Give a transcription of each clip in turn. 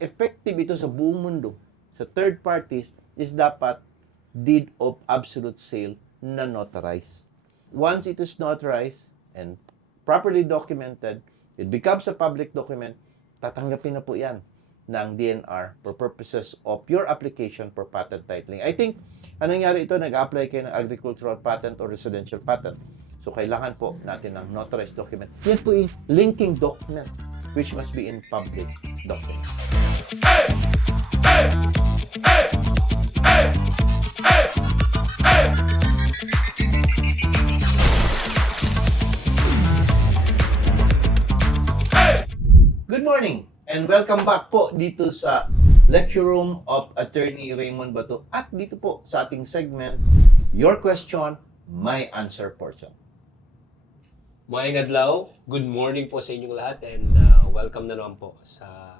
effective ito sa buong mundo, sa third parties, is dapat deed of absolute sale na notarized. Once it is notarized and properly documented, it becomes a public document, tatanggapin na po yan ng DNR for purposes of your application for patent titling. I think, anong nangyari ito, nag-apply kayo ng agricultural patent or residential patent. So, kailangan po natin ng notarized document. Yan po yung linking document which must be in public document. Good morning and welcome back po dito sa lecture room of Attorney Raymond Bato at dito po sa ating segment, Your Question, My Answer portion. Mga adlaw, good morning po sa inyong lahat and uh, welcome na naman po sa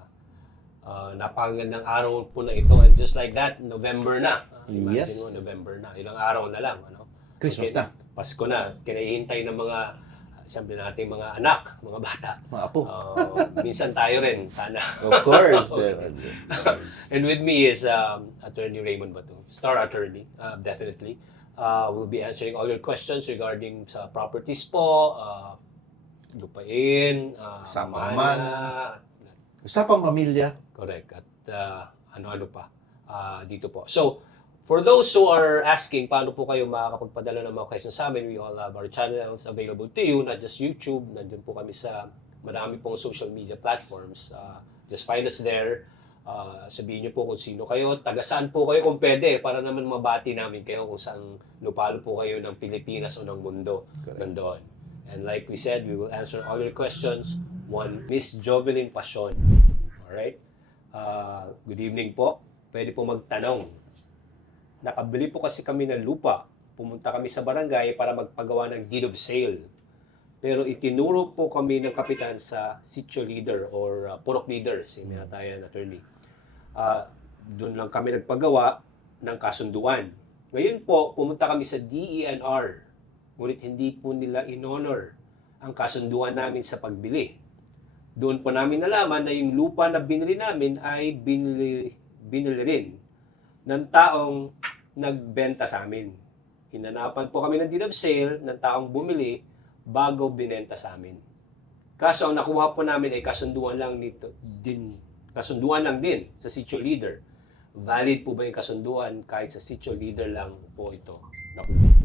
uh, napakagandang araw po na ito. And just like that, November na. Uh, imagine Yes. mo, November na. Ilang araw na lang. Ano? Christmas Okay, na, Pasko na. Kinahihintay ng mga, siyempre nating mga anak, mga bata. mga apo. Uh, minsan tayo rin, sana. Of course. Okay. And with me is um, Attorney Raymond Bato, star attorney, uh, definitely. Uh, we'll be answering all your questions regarding sa properties po, uh, lupain, uh, Sa mana. Usapang pamilya, correct, at uh, ano-ano pa uh, dito po. So, for those who are asking paano po kayo makakapagpadala ng mga questions sa amin, we all have our channels available to you, not just YouTube, nandun po kami sa marami pong social media platforms. Uh, just find us there. Uh, sabihin niyo po kung sino kayo, taga saan po kayo kung pwede, para naman mabati namin kayo kung saan lupalo po kayo ng Pilipinas o ng mundo Correct. nandoon. And like we said, we will answer all your questions. One, Miss Jovelyn Pasion. Alright? Uh, good evening po. Pwede po magtanong. Nakabili po kasi kami ng lupa. Pumunta kami sa barangay para magpagawa ng deed of sale. Pero itinuro po kami ng kapitan sa sitio leader or uh, purok leader, si Minatayan attorney. Uh, doon lang kami nagpagawa ng kasunduan. Ngayon po, pumunta kami sa DENR. Ngunit hindi po nila in-honor ang kasunduan namin sa pagbili. Doon po namin nalaman na yung lupa na binili namin ay binili, binili rin ng taong nagbenta sa amin. Hinanapan po kami ng deed of sale ng taong bumili bago binenta sa amin. Kaso ang nakuha po namin ay kasunduan lang nito din kasunduan lang din sa sitio leader. Valid po ba yung kasunduan kahit sa sitio leader lang po ito? Nakuha.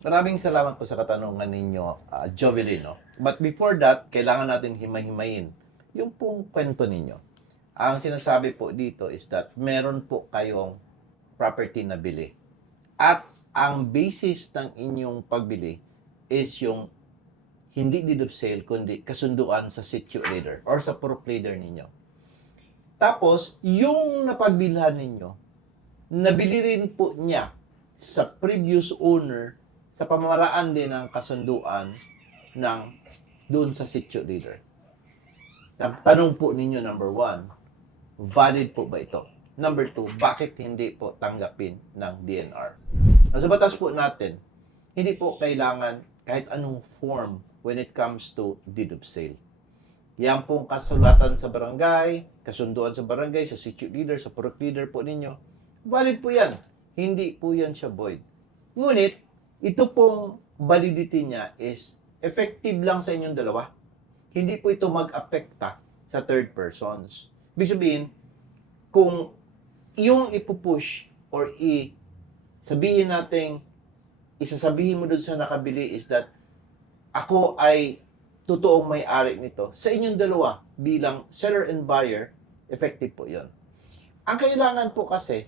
Maraming salamat po sa katanungan ninyo, uh, Jovelyn. But before that, kailangan natin himay-himayin yung pong kwento ninyo. Ang sinasabi po dito is that meron po kayong property na bili. At ang basis ng inyong pagbili is yung hindi deed of sale, kundi kasunduan sa leader or sa leader ninyo. Tapos, yung napagbilhan ninyo, nabili rin po niya sa previous owner sa pamamaraan din ng kasunduan ng doon sa sitio leader. Ang tanong po ninyo, number one, valid po ba ito? Number two, bakit hindi po tanggapin ng DNR? Sa batas po natin, hindi po kailangan kahit anong form when it comes to deed of sale. Yan pong kasulatan sa barangay, kasunduan sa barangay, sa sitio leader, sa purok leader po ninyo, valid po yan. Hindi po yan siya void. Ngunit, ito pong validity niya is effective lang sa inyong dalawa. Hindi po ito mag-apekta sa third persons. Ibig sabihin, kung yung ipupush or i sabihin natin, isasabihin mo doon sa nakabili is that ako ay totoong may-ari nito. Sa inyong dalawa, bilang seller and buyer, effective po yon. Ang kailangan po kasi,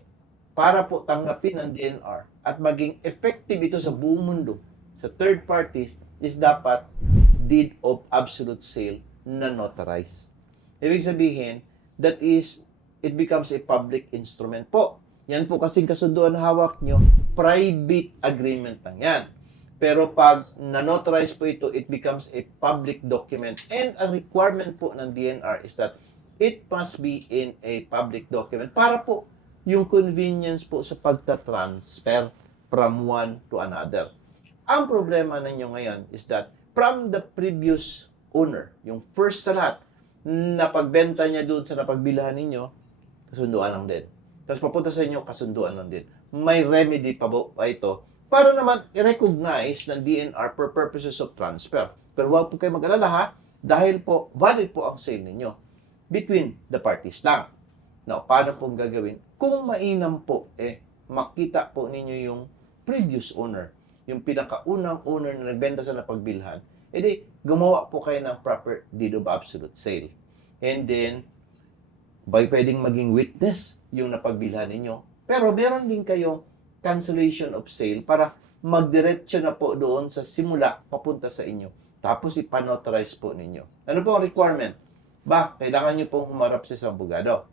para po tanggapin ng DNR at maging effective ito sa buong mundo, sa third parties, is dapat deed of absolute sale na notarized. Ibig sabihin, that is, it becomes a public instrument po. Yan po kasing kasunduan hawak nyo, private agreement lang yan. Pero pag na-notarize po ito, it becomes a public document. And ang requirement po ng DNR is that it must be in a public document para po yung convenience po sa pagta-transfer from one to another. Ang problema ninyo ngayon is that from the previous owner, yung first sa lahat, na pagbenta niya doon sa napagbilhan ninyo, kasunduan lang din. Tapos papunta sa inyo, kasunduan lang din. May remedy pa po pa ito para naman i-recognize ng DNR for purposes of transfer. Pero huwag po kayo mag-alala ha, dahil po valid po ang sale ninyo between the parties lang. Now, paano pong gagawin? Kung mainam po, eh, makita po ninyo yung previous owner, yung pinakaunang owner na nagbenta sa napagbilhan, edi gumawa po kayo ng proper deed of absolute sale. And then, by pwedeng maging witness yung napagbilhan ninyo. Pero meron din kayong cancellation of sale para magdiretso na po doon sa simula papunta sa inyo. Tapos ipanotarize po ninyo. Ano po ang requirement? Ba, kailangan nyo pong humarap sa isang abogado.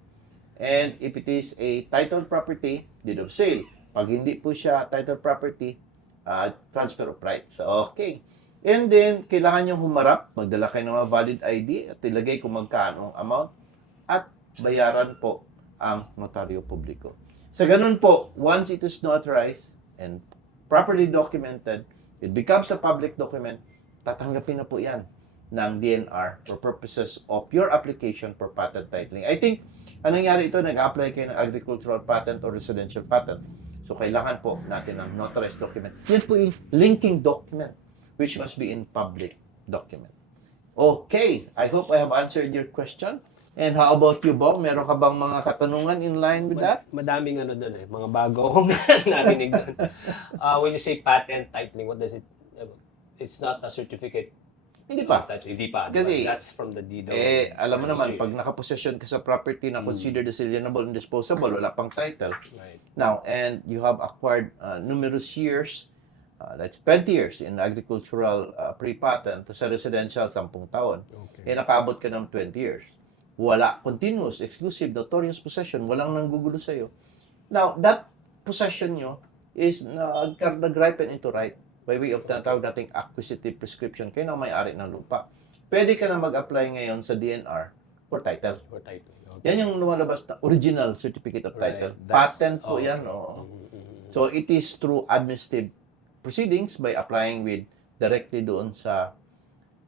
And if it is a title property, deed of sale. Pag hindi po siya title property, uh, transfer of rights. Okay. And then, kailangan nyo humarap, magdala kayo ng mga valid ID at ilagay kung magkano amount at bayaran po ang notaryo publiko. Sa ganun po, once it is notarized and properly documented, it becomes a public document, tatanggapin na po yan ng DNR for purposes of your application for patent titling. I think, anong nangyari ito, nag-apply kayo ng agricultural patent or residential patent. So, kailangan po natin ng notarized document. Yan po yung linking document which must be in public document. Okay, I hope I have answered your question. And how about you, Bong? Meron ka bang mga katanungan in line with that? Madaming ano doon eh, mga bago akong narinig doon. Uh, when you say patent titling, what does it, it's not a certificate. Hindi pa. Hindi pa. Kasi, that's from the deed Eh, alam mo naman, pag nakaposesyon ka sa property na Mm. considered as alienable and disposable, wala pang title. Right. Now, and you have acquired uh, numerous years, uh, that's 20 years in agricultural uh, pre-patent, sa residential, 10 taon. Okay. eh nakabot ka ng 20 years. Wala, continuous, exclusive, notorious possession, walang nanggugulo sa'yo. Now, that possession nyo is nag- nag-ripen into right by way of tinatawag nating acquisitive prescription. Kayo na may-ari ng lupa. Pwede ka na mag-apply ngayon sa DNR for title. Or title. Okay. Yan yung lumalabas na original certificate of title. Right. That's- Patent po oh. yan. oo. Mhm, mhm. So it is through administrative proceedings by applying with directly doon sa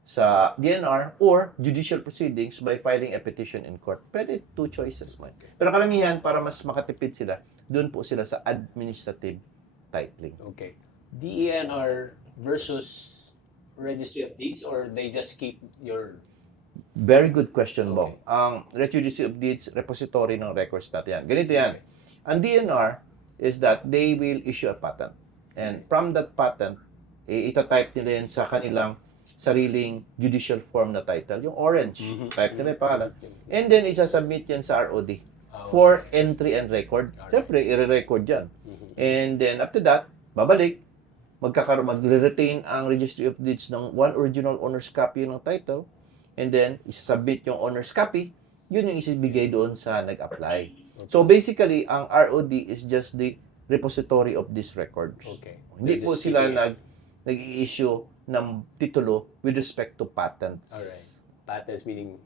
sa DNR or judicial proceedings by filing a petition in court. Pwede two choices mo. Pero karamihan para mas makatipid sila, doon po sila sa administrative titling. Okay. DENR versus Registry of Deeds or they just keep your Very good question, Okay. Bong. Ang Registry of Deeds, repository ng records natin yan. Ganito yan. Ang DNR is that they will issue a patent. And from that patent, itatype nila yan sa kanilang sariling judicial form na title, yung orange. Mhm. Type nila yung pangalan. And then, isasubmit yan sa ROD Oh, for entry and record. Siyempre, i-record yan. mhm. And then, after that, babalik, magkakaroon, magre-retain ang Registry of Deeds ng one original owner's copy ng title, and then, isasubmit yung owner's copy, yun yung isibigay doon sa nag-apply. So, basically, ang ROD is just the repository of these records. Okay. Hindi po sila nag nag-i-issue ng titulo with respect to patents. Alright. Patents meaning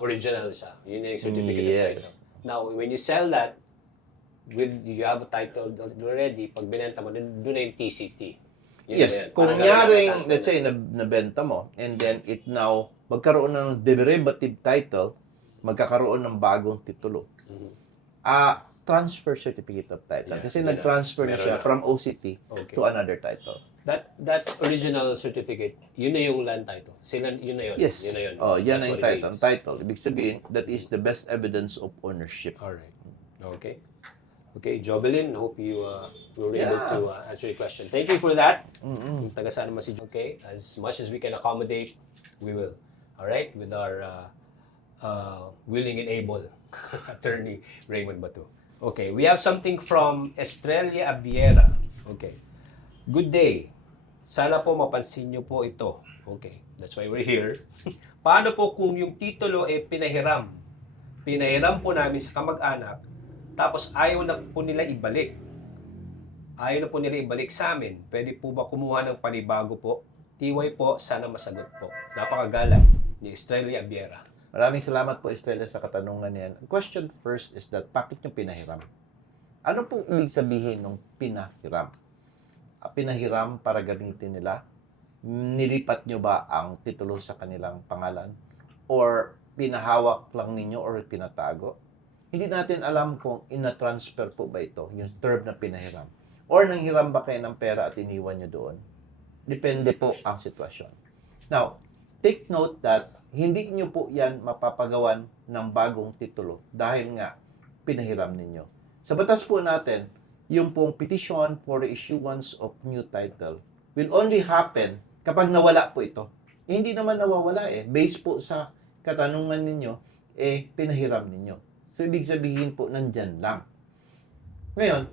original siya. Yun yung certificate Yes. of title. Now, when you sell that, with you have a title already, pag binenta mo, dun na yung TCT. Yun Yes, na yan. kung nyaring, let's say, nab- nabenta mo, and then it now, magkaroon ng derivative title, magkakaroon ng bagong titulo. Mhm. Ah, transfer certificate of title. Yeah, Kasi yun na. nag-transfer na siya na. from OCT Okay. to another title. That that original certificate, yun na yung land title. Sila, yun na yun. Yes. Yun na yun. Oh, yan That's what it title. is. Title. Ibig sabihin, that is the best evidence of ownership. Alright. Okay. Okay, Jobelin, hope you uh, were able Yeah. to uh, answer your question. Thank you for that. Taga naman si Okay, as much as we can accommodate, we will. Alright, with our uh, uh, willing and able attorney Raymond Batu. Okay, we have something from Estrella Abiera. Okay. Good day. Sana po mapansin niyo po ito. Okay, that's why we're here. Paano po kung yung titulo ay pinahiram? Pinahiram po namin sa kamag-anak, tapos ayaw na po nila ibalik. Ayaw na po nila ibalik sa amin. Pwede po ba kumuha ng panibago po? Tiway po, sana masagot po. Napakagalang ni Estrella Abiera. Maraming salamat po, Estrella, sa katanungan niyan. Ang question first is that, bakit yung pinahiram? Ano pong ibig sabihin ng pinahiram? Ah, Pinahiram para gamitin nila? Nilipat nyo ba ang titulo sa kanilang pangalan? Or pinahawak lang ninyo or pinatago. Hindi natin alam kung ina-transfer po ba ito, yung term na pinahiram. Or nanghiram ba kayo ng pera at iniwan nyo doon. Depende po ang sitwasyon. Now, take note that hindi nyo po yan mapapagawan ng bagong titulo dahil nga pinahiram ninyo. Sa batas po natin, yung pong petition for issuance of new title will only happen kapag nawala po ito. Eh, hindi naman nawawala eh. Based po sa katanungan ninyo, eh, pinahiram ninyo. So, ibig sabihin po, nandyan lang. Ngayon,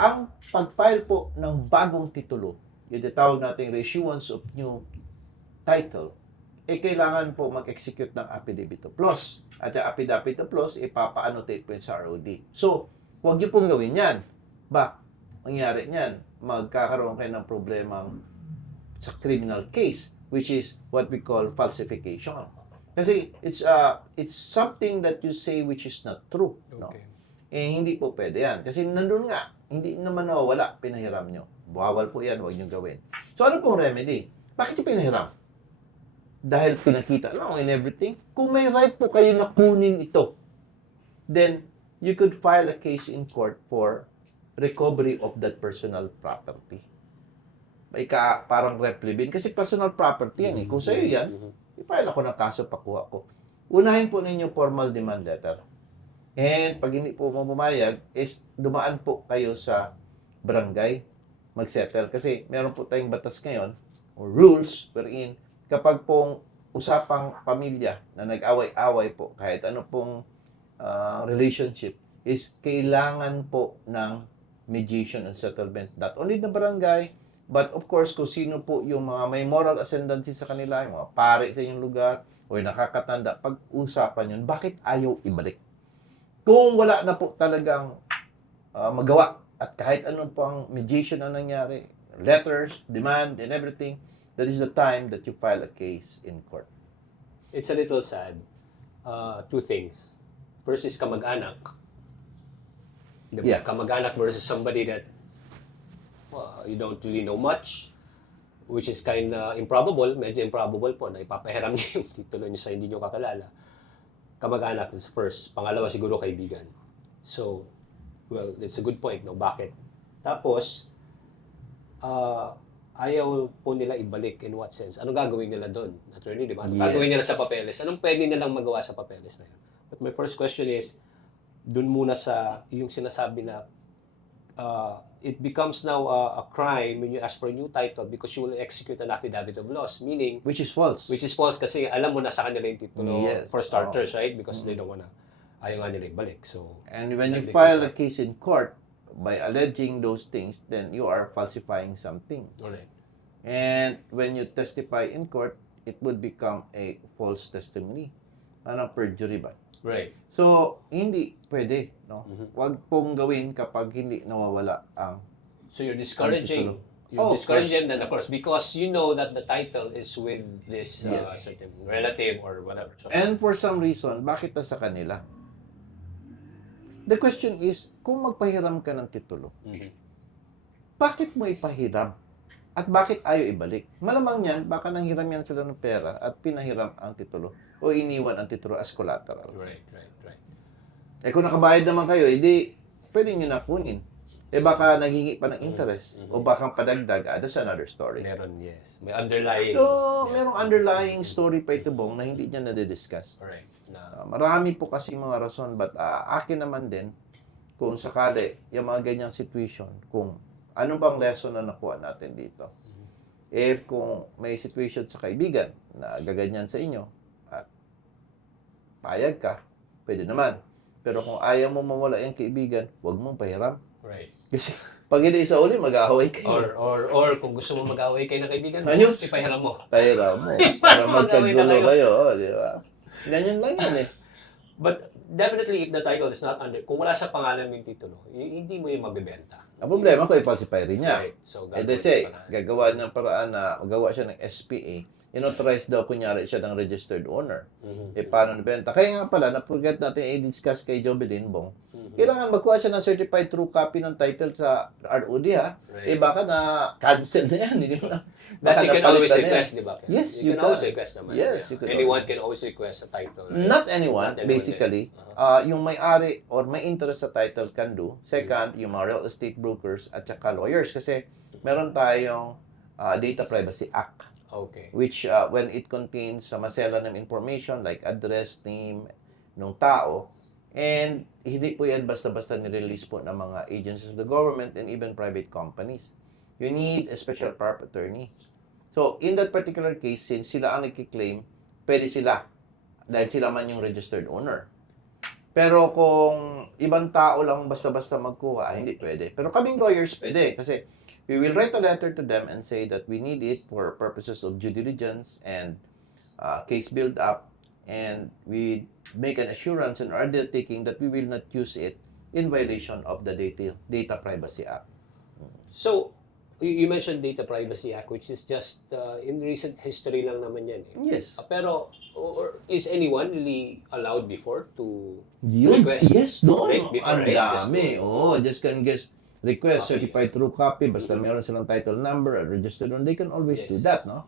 ang pag-file po ng bagong titulo, yung tawag nating reissuance of new title, eh kailangan po mag-execute ng affidavit of loss. At yung affidavit of loss, ipapa-annotate po yun sa ROD. So, huwag niyo pong gawin yan. Ba, mangyari niyan, magkakaroon kayo ng problemang sa criminal case, which is what we call falsification. Kasi it's uh, it's something that you say which is not true. No? Okay. Eh, hindi po pwede yan. Kasi nandun nga, hindi naman nawawala, pinahiram nyo. Bawal po yan, huwag nyo gawin. So, ano pong remedy? Bakit yung pinahiram? Dahil pinakita lang and everything. Kung may right po kayo na kunin ito, then you could file a case in court for recovery of that personal property. May ka, parang replibin. Kasi personal property yan eh. Kung sa'yo yan, Mhm. I-file ako ng kaso, pakuha ko. Unahin po ninyo formal demand letter. And pag hindi po mo pumayag, is dumaan po kayo sa barangay, magsettle. Kasi meron po tayong batas ngayon, or rules, wherein kapag pong usapang pamilya na nag-away-away po, kahit ano pong ah, relationship, is kailangan po ng mediation and settlement. Not only the barangay, but of course, kung sino po yung mga may moral ascendancy sa kanila, yung mga pare sa inyong lugar, o yung nakakatanda, pag-usapan yun, bakit ayaw ibalik? Kung wala na po talagang ah, magawa, at kahit anong po ang mediation na nangyari, letters, demand, and everything, that is the time that you file a case in court. It's a little sad. Uh, two things. First is kamag-anak. Diba? Yeah. Kamag-anak versus somebody that well, you don't really know much, which is kind of improbable, medyo improbable po na ipapahiram niyo yung titulo niyo sa hindi niyo kakilala. Kamag-anak is first. Pangalawa siguro kaibigan. So, well, it's a good point, no? Bakit? Tapos, uh, ayaw po nila ibalik in what sense? Ano gagawin nila doon? Attorney, di ba? Ano Yeah. gagawin nila sa papeles? Anong pwede nilang magawa sa papeles na yun? But my first question is, doon muna sa yung sinasabi na uh, it becomes now a, a crime when you ask for a new title because you will execute an affidavit of loss. Meaning, Which is false. which is false kasi alam mo na sa kanila yung titulo Yes. for starters, right? Because they don't wanna, ayaw nga nila ibalik. So, And when you That file a becomes case in court by alleging those things, then you are falsifying something. alright. And when you testify in court, it would become a false testimony. Ano, perjury ba? Right. So, hindi pwede, no? Mhm. Huwag pong gawin kapag hindi nawawala ang So you're discouraging you're Oh, of discouraging them then of course because you know that the title is with this uh, Yes. certain relative or whatever. So, And for some reason, bakit na sa kanila? The question is, kung magpahiram ka ng titulo, Mhm. bakit mo ipahiram? At bakit ayaw ibalik? Malamang yan, baka nanghiram yan sila ng pera at pinahiram ang titulo o iniwan ang titulo as collateral. Right, right, right. Eh kung nakabayad naman kayo, edi pwede nyo na kunin. Eh baka naghingi pa ng interest Mhm. o baka padagdag, ah, that's another story. Meron, yes. May underlying. So, Yeah. merong underlying story pa ito, Bong, na hindi niya nadidiscuss. Alright. Na, Ah, marami po kasi mga rason, but ah, akin naman din, kung sakali, yung mga ganyang situation, kung ano bang lesson na nakuha natin dito. If kung may situation sa kaibigan na gaganyan sa inyo, at payag ka, pwede naman. Pero kung ayaw mo mawala yung kaibigan, huwag mong pahiram. right. Kasi pag hindi sa uli, mag-aaway kayo. Or, or, or kung gusto mo mag-away kayo ng kaibigan Ayun. ipahiram mo. Pahiram mo. Para Mag-aaway magkagulo kayo. kayo, oh, di ba? Ganyan lang yan eh. But definitely if the title is not under, kung wala sa pangalan yung titulo, y- hindi mo yung mabibenta. Ang problema ko, ipalsify rin niya. Right. So, Eh, na. gagawa ng paraan na magawa siya ng SPA, inauthorize daw kunyari siya ng registered owner. Mhm. Eh, paano nabenta? Kaya nga pala, na-forget natin i-discuss kay Jobelin Bong, Mhm. Kailangan magkuha siya ng certified true copy ng title sa ROD ha. Eh Right. baka na cancel na yan. Hindi mo na. But baka you can always request, di ba? Yes, you, you can always request naman. Yes, yeah. you can Anyone always. can always request a title. Right? Not anyone, Not anyone, basically. eh. Uh, yung may-ari or may interest sa title can do. Second, yung mga real estate brokers at saka lawyers. Kasi meron tayong uh, Data Privacy Act Okay. which uh, when it contains uh, masela ng information like address, name ng tao, and hindi po yan basta-basta nirelease po ng mga agencies of the government and even private companies. You need a special power of attorney. So, in that particular case, since sila ang nagkiklaim, pwede sila dahil sila man yung registered owner. Pero kung ibang tao lang basta-basta magkuha, hindi pwede. Pero kaming lawyers, pwede. Kasi we will write a letter to them and say that we need it for purposes of due diligence and uh, case build-up. And we make an assurance in our undertaking that we will not use it in violation of the Data, Data Privacy Act. So, you, mentioned Data Privacy Act, which is just uh, in recent history lang naman yan. Eh. Yes. Uh, pero, or, is anyone really allowed before to Yun. Request. Yes, no. Right, before, Ang right? Dami. Oo, just can guess request Copy. certified true copy basta meron silang title number registered on they can always do Yes. that no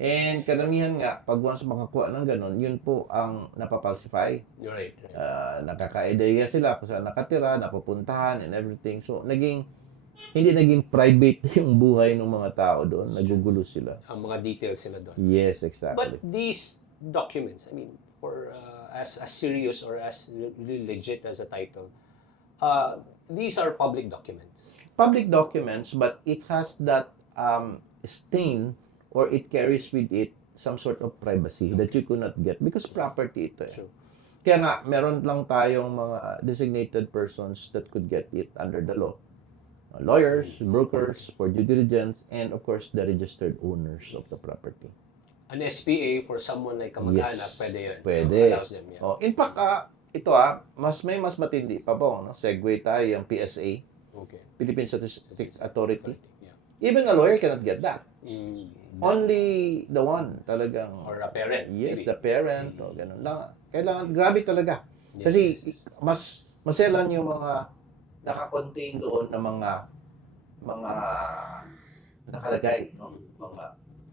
and karamihan nga pag once makakuha ng ganun yun po ang napapalsify You're right. right. uh, nakaka-ideya sila kung saan nakatira napupuntahan and everything so naging hindi naging private yung buhay ng mga tao doon nagugulo sila Ang mga details sila doon. yes But exactly these documents, I mean, for uh, as as serious or as really legit as a title, uh, these are public documents. public documents, but it has that um, stain or it carries with it some sort of privacy that you could not get because property ito eh. Sure. Kaya nga, meron lang tayong mga designated persons that could get it under the law. Uh, Lawyers, brokers for due diligence, and of course, the registered owners of the property. An SPA for someone like kamag-anak, Yes, pwede yun. pwede. Allows them, yeah. Oh, in fact, ah, ito ah, mas may mas matindi pa po, no? Segue tayo yung PSA, Okay. Philippine Statistics Authority. Even a lawyer cannot get that. Mm, Only the one talagang or a parent. yes, maybe. the parent o ganun lang. Kailangan grabe talaga. Yes, Kasi yes, mas maselan yung mga naka-contain doon na mga mga nakalagay, no? Mga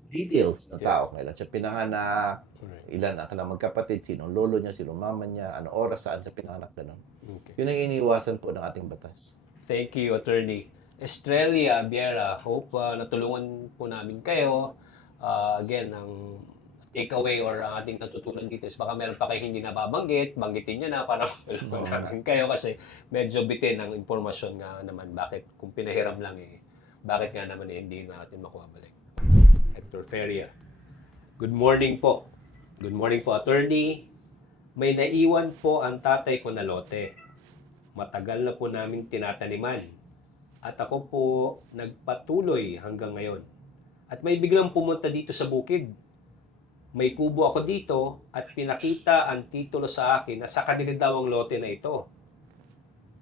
details ng tao. Kailan siya pinanganak, ilan ang kailang magkapatid, sino lolo niya, sino mama niya, ano oras, saan siya pinanganak, ganun. Okay. Yun ang iniiwasan po ng ating batas. Thank you, Attorney. Estrella Biera, hope uh, natulungan po namin kayo. Uh, again, ang takeaway or ang ating natutunan dito is baka meron pa kayo hindi nababanggit, banggitin nyo na para matulungan Oo. namin kayo kasi medyo bitin ang impormasyon nga naman bakit kung pinahiram lang eh, bakit nga naman eh, hindi natin makuha balik. Hector Feria. Good morning po. Good morning po, attorney. May naiwan po ang tatay ko na lote. Matagal na po namin tinataniman. At ako po nagpatuloy hanggang ngayon. At may biglang pumunta dito sa bukid. May kubo ako dito at pinakita ang titulo sa akin na sa kanila daw ang lote na ito.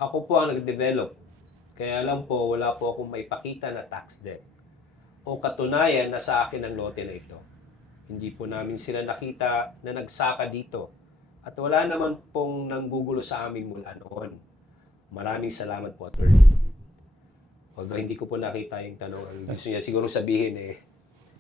Ako po ang nag-develop. Kaya lang po, wala po akong maipakita na tax debt. O katunayan na sa akin ang lote na ito. Hindi po namin sila nakita na nagsaka dito. At wala naman pong nanggugulo sa amin mula noon. Maraming salamat po, attorney. Although hindi ko po nakita yung tanong, ang gusto niya siguro sabihin eh,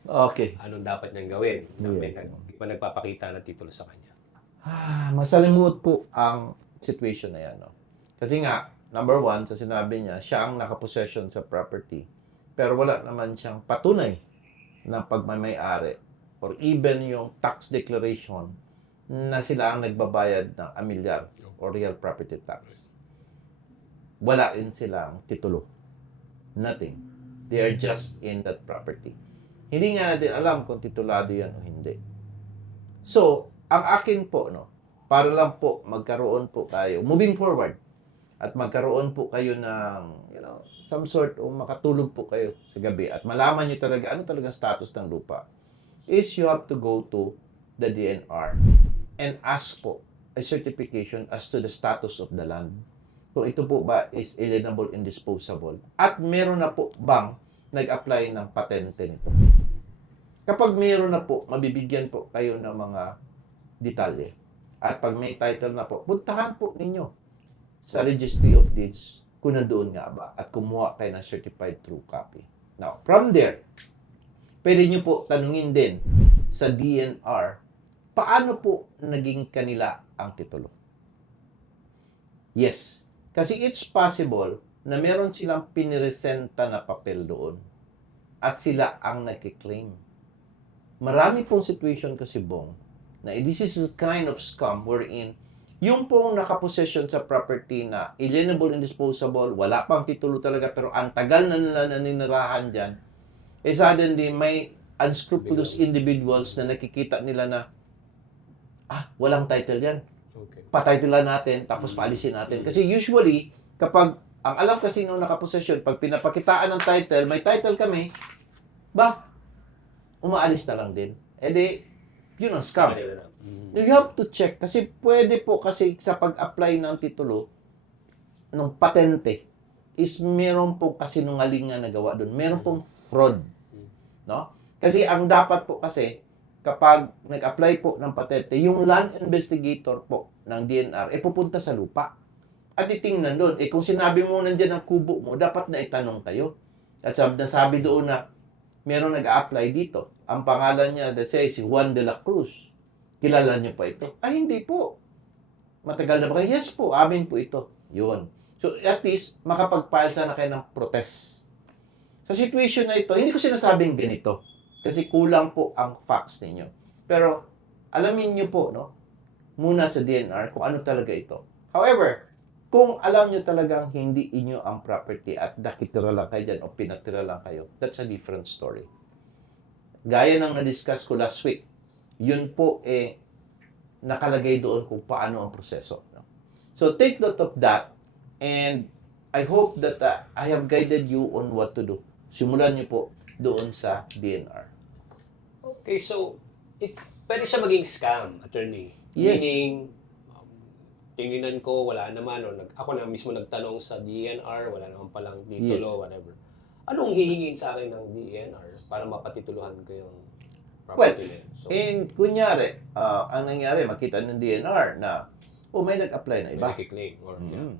Okay. anong dapat niyang gawin. Yes. di pa nagpapakita ng titulo sa kanya. Ah, masalimuot po ang situation na yan. No? Kasi nga, number one, sa sinabi niya, siya ang nakapossession sa property. Pero wala naman siyang patunay na pagmamayari or even yung tax declaration na sila ang nagbabayad ng amilyar or real property tax. Wala rin silang titulo. Nothing. They are just in that property. Hindi nga natin alam kung titulado yan o hindi. So, ang akin po, no, para lang po magkaroon po tayo, moving forward, at magkaroon po kayo ng, you know, some sort o makatulog po kayo sa gabi at malaman nyo talaga ano talaga status ng lupa, is you have to go to the DNR and ask po a certification as to the status of the land. Kung ito po ba is alienable and disposable. At meron na po bang nag-apply ng patente nito. Kapag meron na po, mabibigyan po kayo ng mga detalye. At pag may title na po, puntahan po ninyo sa Registry of Deeds kung nandoon nga ba at kumuha kayo ng certified true copy. Now, from there, pwede nyo po tanungin din sa DNR, paano po naging kanila ang titulo? Yes. Kasi it's possible na meron silang piniresenta na papel doon at sila ang nakiklaim. Marami pong situation kasi, Bong, na this is a kind of scam wherein yung pong nakapossession sa property na alienable and disposable, wala pang titulo talaga, pero ang tagal na nila naninirahan dyan, eh suddenly may unscrupulous individuals na nakikita nila na, ah, walang title yan Okay. patitlean natin, tapos Mm. paalisin natin. Mm. Kasi usually, kapag, ang alam kasi nung nakaposesyon, pag pinapakitaan ng title, may title kami, ba, umaalis na lang din. E di, yun ang scam. Mhm. You have to check, kasi pwede po kasi sa pag-apply ng titulo, ng patente, is meron pong kasinungalingan na gawa doon. Meron pong fraud. No? Kasi ang dapat po kasi, kapag nag-apply po ng patente, yung land investigator po ng DNR, eh pupunta sa lupa. At itingnan doon, eh kung sinabi mo nandiyan ang kubo mo, dapat na itanong kayo. At sabi, nasabi doon na, meron nag-apply dito. Ang pangalan niya, let's say, si Juan de la Cruz. Kilala niyo pa ito? Ay, hindi po. Matagal na ba kayo? Yes po, amin po ito. Yun. So, at least, makapag-file sana kayo ng protest. Sa situation na ito, hindi ko sinasabing ganito. Kasi kulang po ang facts ninyo. Pero, alamin niyo po, no? Muna sa DNR kung ano talaga ito. However, kung alam niyo talagang hindi inyo ang property at nakitira lang kayo dyan o pinatira lang kayo, that's a different story. Gaya ng na-discuss ko last week, yun po eh nakalagay doon kung paano ang proseso. No? So take note of that and I hope that uh, I have guided you on what to do. Simulan niyo po doon sa DNR. Okay, so, it, pwede siya maging scam, attorney. Yes. Meaning, um, tinginan ko, wala naman, o nag, ako na mismo nagtanong sa DNR, wala naman palang titulo, whatever. Anong hihingin sa akin ng DNR para mapatituluhan ko yung property na yun? So, And kunyari, ah, ang nangyari, makita ng DNR na, oh, may nag-apply na may iba. nakiklaim, or, Mhm. yeah.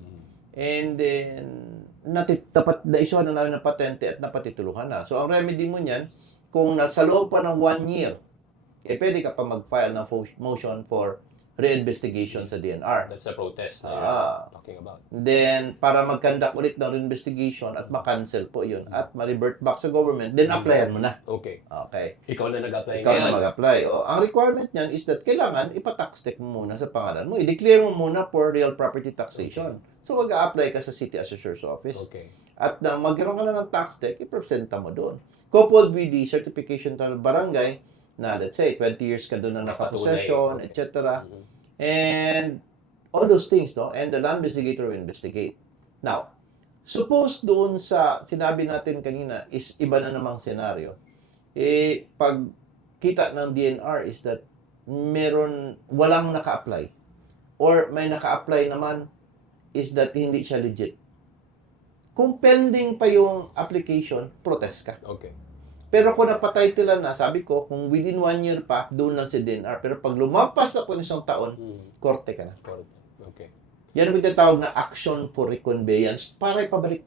And then, natit, tapat, na-issue na namin ng patente at napatituluhan na. So, ang remedy mo niyan, kung nasa loob pa ng one year, eh, pwede ka pa mag-file ng motion for re-investigation sa DNR. That's the protest na you're talking about. Then, para mag-conduct ulit ng re-investigation at ma-cancel po yun at ma-revert back sa government, then applyan mo na. Okay. Okay. Ikaw na nag-apply Ikaw ngayon. na mag-apply. O, ang requirement niyan is that kailangan ipatax deck mo muna sa pangalan mo. I-declare mo muna for real property taxation. So, mag-a-apply ka sa City Assessor's Office. Okay. At na magkaroon ka na ng tax deck, ipresenta mo doon. Coupled with the certification ng barangay na let's say 20 years ka doon na nakapossession, Patunay. etc. And all those things, no? And the land investigator will investigate. Now, suppose doon sa sinabi natin kanina is iba na namang senaryo. Eh, pag kita ng DNR is that meron, walang naka-apply. Or may naka-apply naman is that hindi siya legit. Kung pending pa yung application, protest ka. Okay. Pero kung napatitlean na, sabi ko, kung within one year pa, doon lang si DNR. Pero pag lumampas na po ng isang taon, Mhm. korte ka na. Okay. Yan ang tinatawag na action for reconveyance para ipabalik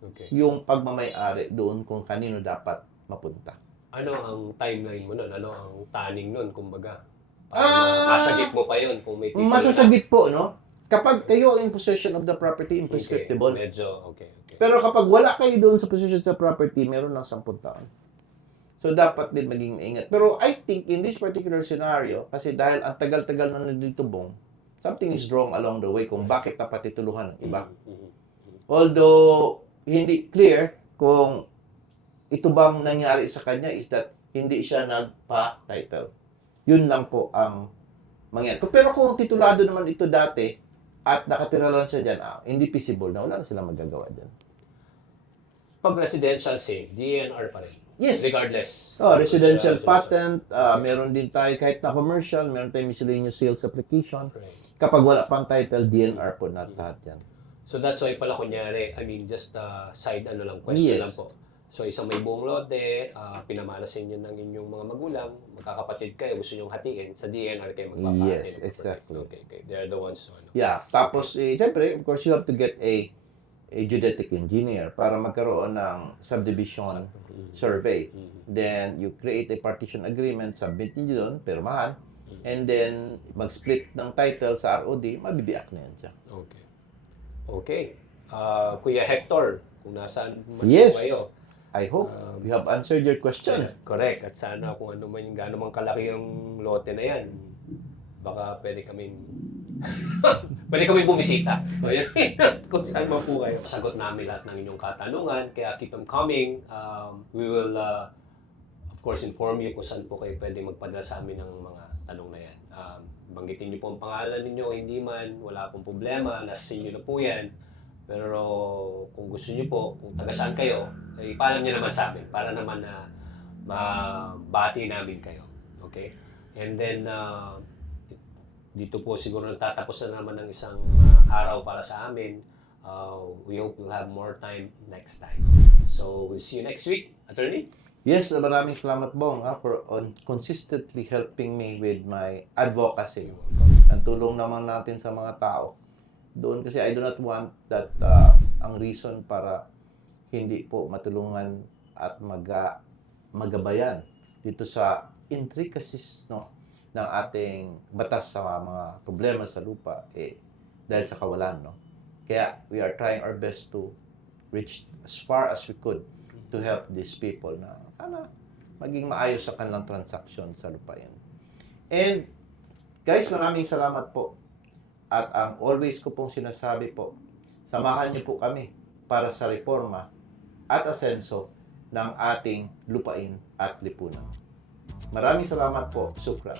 Okay. yung pagmamayari doon kung kanino dapat mapunta. Ano ang timeline mo nun? Ano ang taning nun, kumbaga? Ah! Masagip mo pa yun kung may titulo. Masasagit po, no? Kapag kayo in possession of the property, Okay, imprescriptible. Medyo, okay. okay. Pero kapag wala kayo doon sa possession sa property, meron lang 10 taon. So, dapat din maging maingat. Pero I think in this particular scenario, kasi dahil ang tagal-tagal na nandito bong, something is wrong along the way kung bakit napatituluhan ng iba. Mhm, mhm. Although, hindi clear kung ito bang nangyari sa kanya is that hindi siya nagpa-title. Yun lang po ang mangyari. Pero kung titulado naman ito dati at nakatira lang siya dyan, ah, hindi feasible na wala na silang magagawa dyan. Pag residential sale, DNR pa rin. Yes. Regardless. Oh, residential patent, ah, meron din tayo kahit na commercial, meron tayong miscellaneous sales application. Right. Kapag wala pang title, DNR po na lahat yan. So that's why pala kunyari, I mean, just uh, side ano lang, question Yes. lang po. So isang may buong lote, pinamana sa inyo ng inyong mga magulang, magkakapatid kayo, gusto nyong hatiin, sa DNR kayo magpapahati. Yes, exactly. Okay, okay. They're the ones who ano. Yeah, tapos eh, siyempre, of course, you have to get a a geodetic engineer para magkaroon ng subdivision Mhm. survey. Mhm. Then, you create a partition agreement, submit niyo doon, pirmahan, and then, mag-split ng title sa ROD, mabibiyak na yan siya. Okay. Okay. Ah, Kuya Hector, kung nasaan man Yes. kayo. I hope Um, we have answered your question. Correct. At sana kung ano man yung gaano man kalaki yung lote na yan, baka pwede kaming pwede kaming bumisita. O, yun. kung saan man po kayo. Sagot namin lahat ng inyong katanungan, kaya keep them coming. Um, we will, uh, of course, inform you kung saan po kayo pwede magpadala sa amin ng mga tanong na yan. Um, banggitin niyo po ang pangalan ninyo, hindi man, wala pong problema, nasa inyo na po yan. Pero kung gusto niyo po, kung taga saan kayo, ay paalam niyo naman sa amin para naman na mabati namin kayo. Okay? And then, uh, dito po siguro nagtatapos na naman ng isang uh, araw para sa amin. Uh, we hope we'll have more time next time. So, we'll see you next week. Attorney? Yes, maraming salamat Bong ha, for on consistently helping me with my advocacy. Ang tulong naman natin sa mga tao. Doon kasi I do not want that uh, ang reason para hindi po matulungan at maga, magabayan dito sa intricacies no ng ating batas sa mga problema sa lupa eh dahil sa kawalan no. Kaya we are trying our best to reach as far as we could to help these people na sana maging maayos sa kanilang transaction sa lupain. And guys, maraming salamat po. At ang always ko pong sinasabi po, samahan niyo po kami para sa reforma at asenso ng ating lupain at lipunan. Maraming salamat po. Sukran.